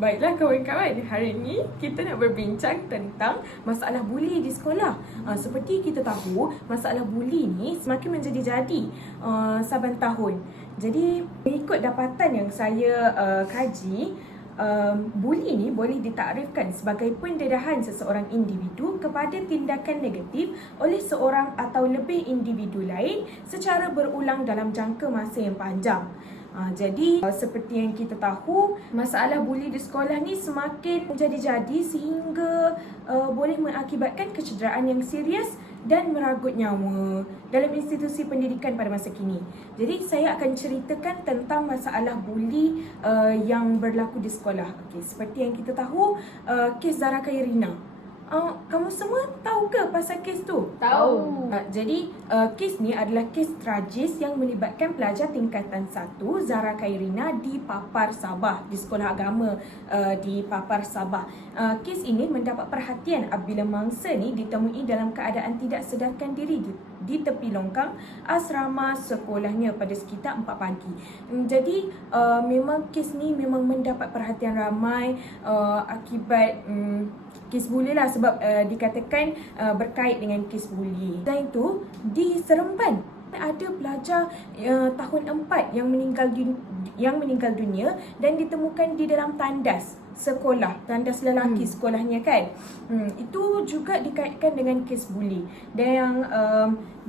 Baiklah kawan-kawan, hari ini kita nak berbincang tentang masalah buli di sekolah. Seperti kita tahu, masalah buli ni semakin menjadi-jadi saban tahun. Jadi, mengikut dapatan yang saya kaji, buli ni boleh ditakrifkan sebagai pendedahan seseorang individu kepada tindakan negatif oleh seorang atau lebih individu lain secara berulang dalam jangka masa yang panjang. Jadi seperti yang kita tahu, masalah buli di sekolah ni semakin menjadi-jadi sehingga boleh mengakibatkan kecederaan yang serius dan meragut nyawa dalam institusi pendidikan pada masa kini. Jadi saya akan ceritakan tentang masalah buli yang berlaku di sekolah. Okey, seperti yang kita tahu, kes Zara Khairina. Kamu semua tahu ke pasal kes tu? Tahu. Jadi kes ni adalah kes tragis yang melibatkan pelajar tingkatan 1 Zara Khairina di Papar, Sabah, di sekolah agama di Papar, Sabah. Kes ini mendapat perhatian apabila mangsa ni ditemui dalam keadaan tidak sedarkan diri di tepi longkang asrama sekolahnya pada sekitar 4 pagi. Jadi memang kes ni memang mendapat perhatian ramai akibat kes buli lah, sebab dikatakan berkait dengan kes buli. Dan itu di Seremban ada pelajar tahun 4 yang meninggal dunia dan ditemukan di dalam tandas sekolah, tandas lelaki sekolahnya kan. Itu juga dikaitkan dengan kes buli. Dan yang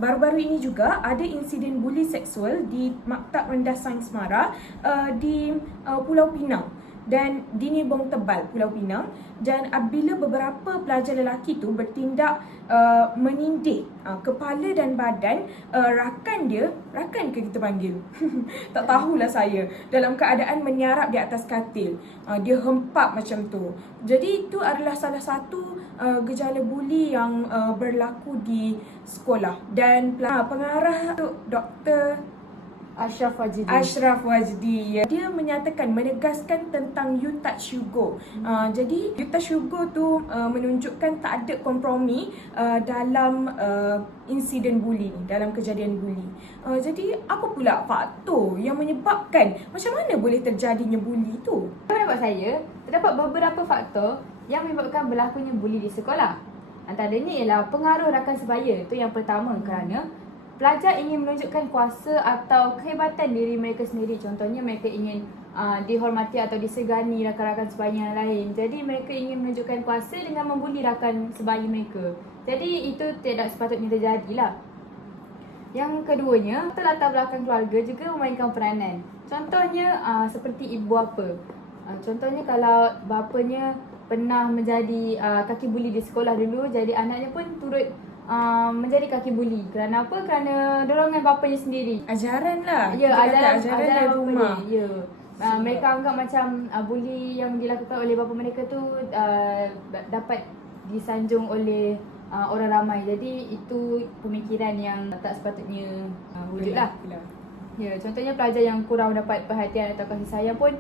baru-baru ini juga ada insiden buli seksual di Maktab Rendah Sains Mara di Pulau Pinang dan di Nibong Tebal, Pulau Pinang. Dan apabila beberapa pelajar lelaki tu bertindak menindik kepala dan badan rakan ke kita panggil tak tahulah saya, dalam keadaan menyarap di atas katil. Dia hempap macam tu. Jadi itu adalah salah satu gejala buli yang berlaku di sekolah. Dan pengarah tu Dr. Ashraf Wajdi, dia menyatakan, menegaskan tentang You Touch You Go. Jadi You Touch You Go tu menunjukkan tak ada kompromi dalam insiden buli ni, dalam kejadian buli. Jadi apa pula faktor yang menyebabkan, macam mana boleh terjadinya buli tu? Pendapat saya, terdapat beberapa faktor yang menyebabkan berlakunya buli di sekolah. Antaranya ialah pengaruh rakan sebaya. Itu yang pertama, kerana pelajar ingin menunjukkan kuasa atau kehebatan diri mereka sendiri. Contohnya mereka ingin dihormati atau disegani rakan-rakan sebaya yang lain. Jadi mereka ingin menunjukkan kuasa dengan membuli rakan sebaya mereka. Jadi itu tidak sepatutnya terjadilah. Yang keduanya, latar belakang keluarga juga memainkan peranan. Contohnya seperti ibu bapa. Contohnya kalau bapanya pernah menjadi kaki buli di sekolah dulu, jadi anaknya pun turut menjadi kaki buli. Kerana apa? Kerana dorongan bapanya sendiri. Ajaran lah. Ya, ajaran dari rumah. Ya. Mereka anggap macam buli yang dilakukan oleh bapa mereka tu dapat disanjung oleh orang ramai. Jadi itu pemikiran yang tak sepatutnya wujudlah. Ya, contohnya pelajar yang kurang mendapat perhatian atau kasih sayang pun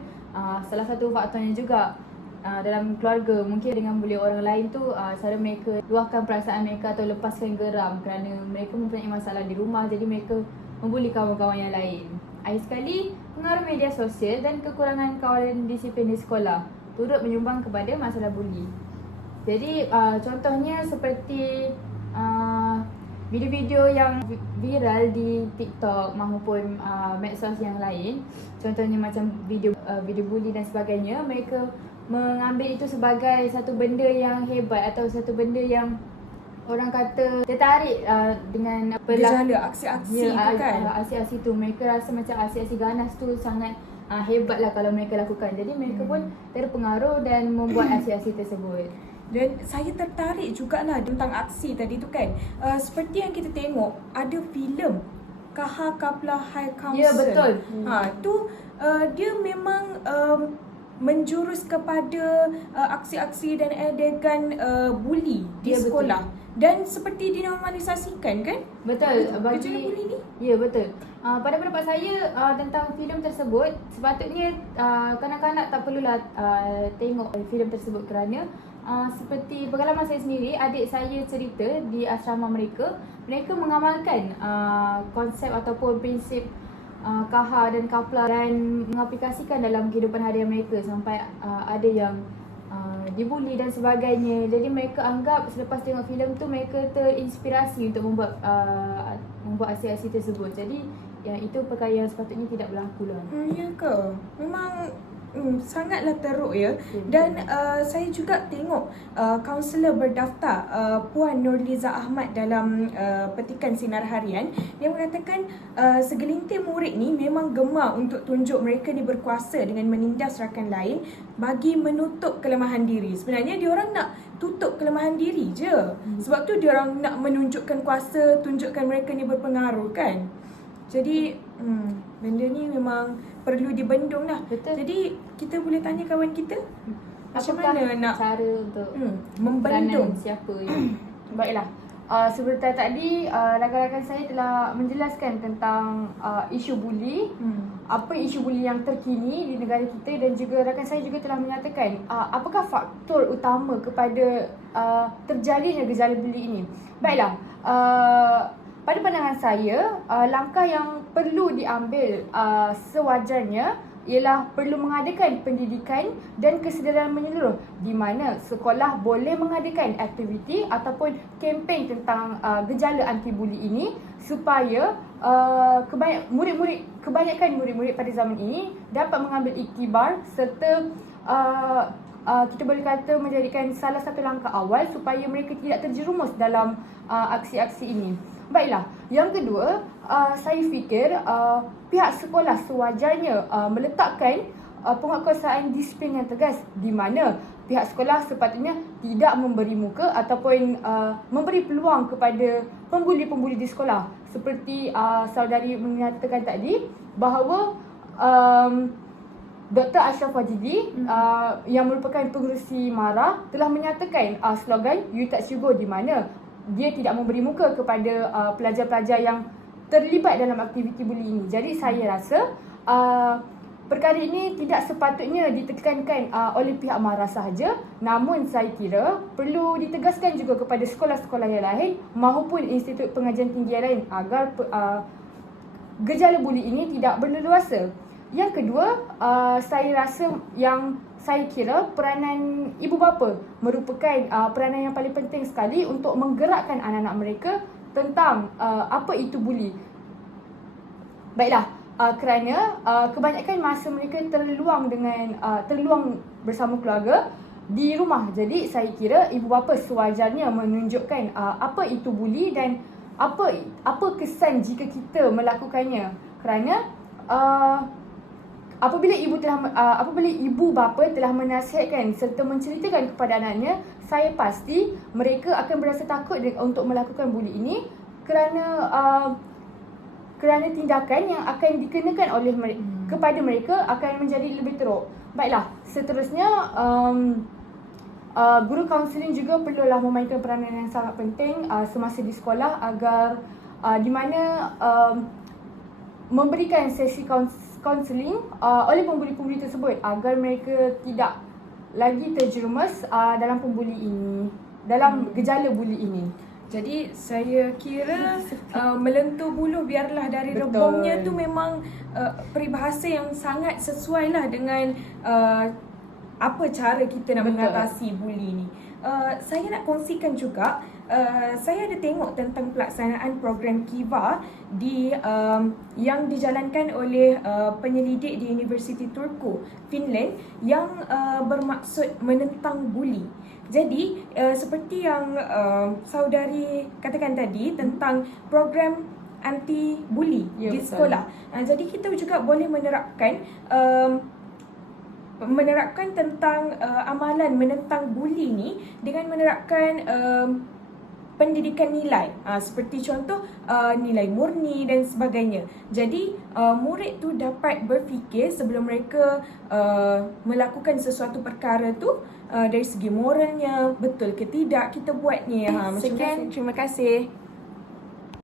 salah satu faktornya juga. Dalam keluarga, mungkin dengan buli orang lain tu cara mereka luahkan perasaan mereka atau lepaskan geram kerana mereka mempunyai masalah di rumah, jadi mereka membuli kawan-kawan yang lain. Akhir sekali, pengaruh media sosial dan kekurangan kawalan disiplin di sekolah turut menyumbang kepada masalah buli. Jadi contohnya seperti video-video yang viral di TikTok maupun medsos yang lain, contohnya macam video buli dan sebagainya, mereka mengambil itu sebagai satu benda yang hebat atau satu benda yang orang kata tertarik dengan gejala aksi-aksi tu kan. Aksi-aksi tu, mereka rasa macam aksi-aksi ganas tu sangat hebat lah kalau mereka lakukan. Jadi mereka pun terpengaruh dan membuat aksi-aksi tersebut. Dan saya tertarik jugalah tentang aksi tadi tu kan. Seperti yang kita tengok, ada filem Kaha Kapla High Council. Ya, betul. Tu dia memang menjurus kepada aksi-aksi dan adegan buli di sekolah. Dan seperti dinormalisasikan kan? Betul. Kejadian buli ni? Ya, betul. Pada pendapat saya tentang filem tersebut, sepatutnya kanak-kanak tak perlulah tengok filem tersebut kerana seperti pengalaman saya sendiri, adik saya cerita di asrama mereka, mereka mengamalkan konsep ataupun prinsip KAHA dan KAPLA dan mengaplikasikan dalam kehidupan harian mereka sampai ada yang dibuli dan sebagainya. Jadi mereka anggap selepas tengok filem tu mereka terinspirasi untuk membuat aksi-aksi tersebut. Jadi itu perkara yang sepatutnya tidak berlaku lah. Ya ke? Memang sangatlah teruk ya. Dan saya juga tengok kaunselor berdaftar Puan Nurliza Ahmad dalam petikan Sinar Harian. Dia mengatakan segelintir murid ni memang gemar untuk tunjuk mereka ni berkuasa dengan menindas rakan lain bagi menutup kelemahan diri. Sebenarnya diorang nak tutup kelemahan diri je. Sebab tu diorang nak menunjukkan kuasa, tunjukkan mereka ni berpengaruh kan. Jadi benda ni memang perlu dibendung lah. Betul. Jadi kita boleh tanya kawan kita macam Apakah mana nak cara untuk membendung. peranan siapa yang baiklah. Seperti tadi rakan-rakan saya telah menjelaskan tentang isu buli, apa isu buli yang terkini di negara kita, dan juga rakan saya juga telah menyatakan apakah faktor utama kepada terjadinya gejala buli ini. Baiklah, pada pandangan saya, langkah yang perlu diambil sewajarnya ialah perlu mengadakan pendidikan dan kesedaran menyeluruh di mana sekolah boleh mengadakan aktiviti ataupun kempen tentang gejala anti-buli ini supaya kebanyakan murid-murid pada zaman ini dapat mengambil iktibar serta kita boleh kata menjadikan salah satu langkah awal supaya mereka tidak terjerumus dalam aksi-aksi ini. Baiklah, yang kedua, saya fikir pihak sekolah sewajarnya meletakkan penguatkuasaan disiplin yang tegas di mana pihak sekolah sepatutnya tidak memberi muka ataupun memberi peluang kepada pembuli-pembuli di sekolah. Seperti saudari menyatakan tadi bahawa Dr. Ashraf Wajibi yang merupakan pengerusi MARA telah menyatakan slogan You Touch You Go, di mana dia tidak memberi muka kepada pelajar-pelajar yang terlibat dalam aktiviti buli ini. Jadi saya rasa perkara ini tidak sepatutnya ditekankan oleh pihak MARA sahaja, namun saya kira perlu ditegaskan juga kepada sekolah-sekolah yang lain maupun institut pengajian tinggi yang lain agar gejala buli ini tidak berleluasa. Yang kedua, saya rasa yang saya kira peranan ibu bapa merupakan peranan yang paling penting sekali untuk menggerakkan anak-anak mereka tentang apa itu buli. Baiklah, kerana kebanyakan masa mereka terluang bersama keluarga di rumah. Jadi saya kira ibu bapa sewajarnya menunjukkan apa itu buli dan apa kesan jika kita melakukannya. Kerana apabila ibu bapa telah menasihatkan serta menceritakan kepada anaknya, saya pasti mereka akan berasa takut untuk melakukan buli ini kerana tindakan yang akan dikenakan oleh kepada mereka akan menjadi lebih teruk. Baiklah, seterusnya guru kaunseling juga perlulah memainkan peranan yang sangat penting semasa di sekolah agar di mana memberikan sesi kaunseling oleh pembuli-pembuli tersebut agar mereka tidak lagi terjerumus dalam pembuli ini, dalam gejala buli ini. Jadi saya kira melentur buluh biarlah dari rebongnya tu memang peribahasa yang sangat sesuai lah dengan apa cara kita nak mengatasi buli ni. Saya nak kongsikan juga, saya ada tengok tentang pelaksanaan program KIVA yang dijalankan oleh penyelidik di Universiti Turku, Finland, yang bermaksud menentang buli. Jadi seperti yang saudari katakan tadi tentang program anti buli di sekolah. Jadi kita juga boleh menerapkan tentang amalan menentang buli ni dengan menerapkan pendidikan nilai, seperti contoh nilai murni dan sebagainya. Jadi murid tu dapat berfikir sebelum mereka melakukan sesuatu perkara tu dari segi moralnya, betul ke tidak kita buat ni. Sekian, terima kasih.